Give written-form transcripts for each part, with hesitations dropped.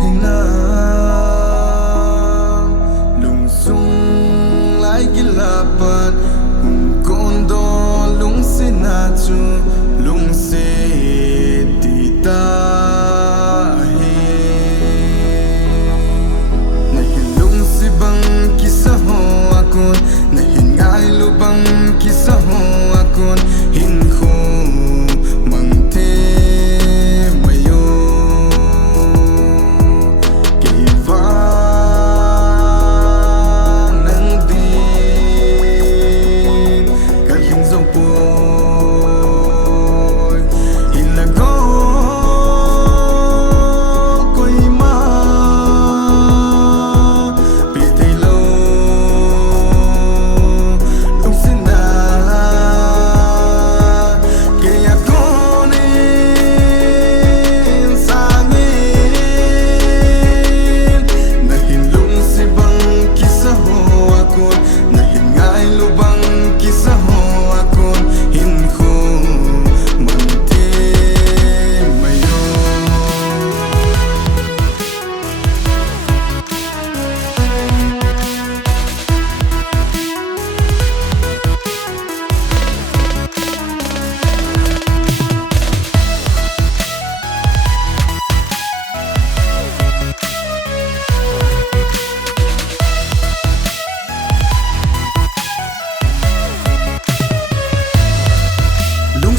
hình na lung sung lại gila pat kung kondo lung sinatu lung se tita he nahin lung sibang kisa ho akon nahin ngai lubang kisa ho akon hin ko mangte mayo kiva nang din kalhin zong po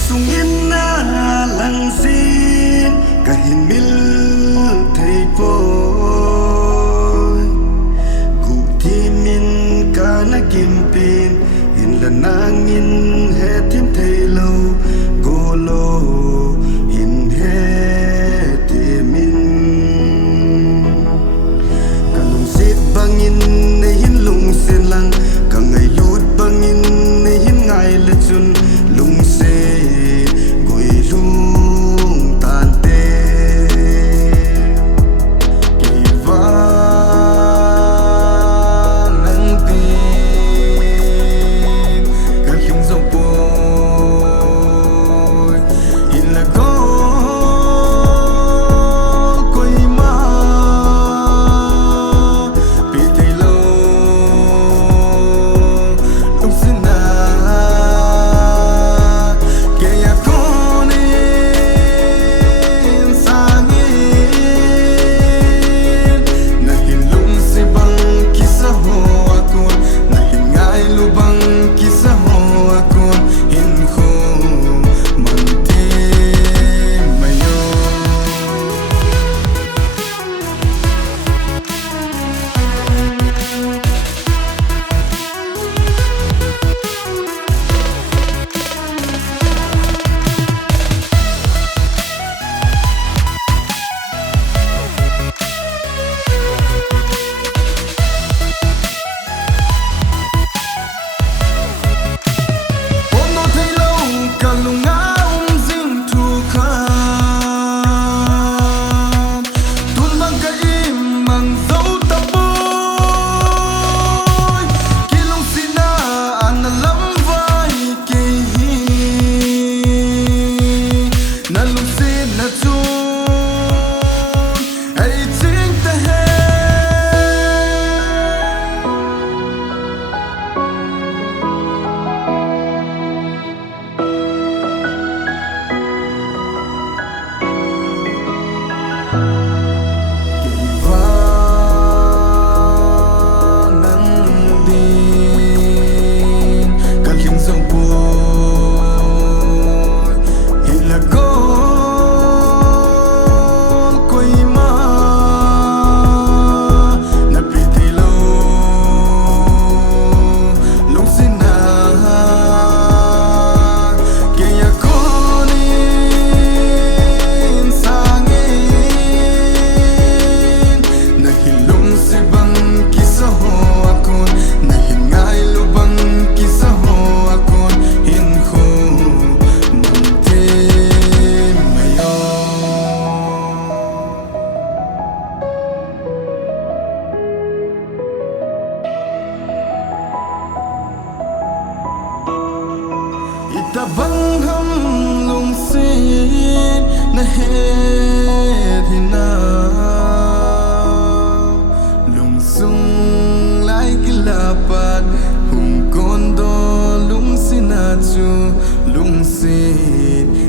sungin na lang sin kahin mil thei boy gu timin ka na kimpin in la nangin he tim thei lo golo in he timin kanung sit bangin ne hin lung sen lang ka ngai lut bangin ne hin ngai le chun lung se Tabang ham lung sin na he thì na xin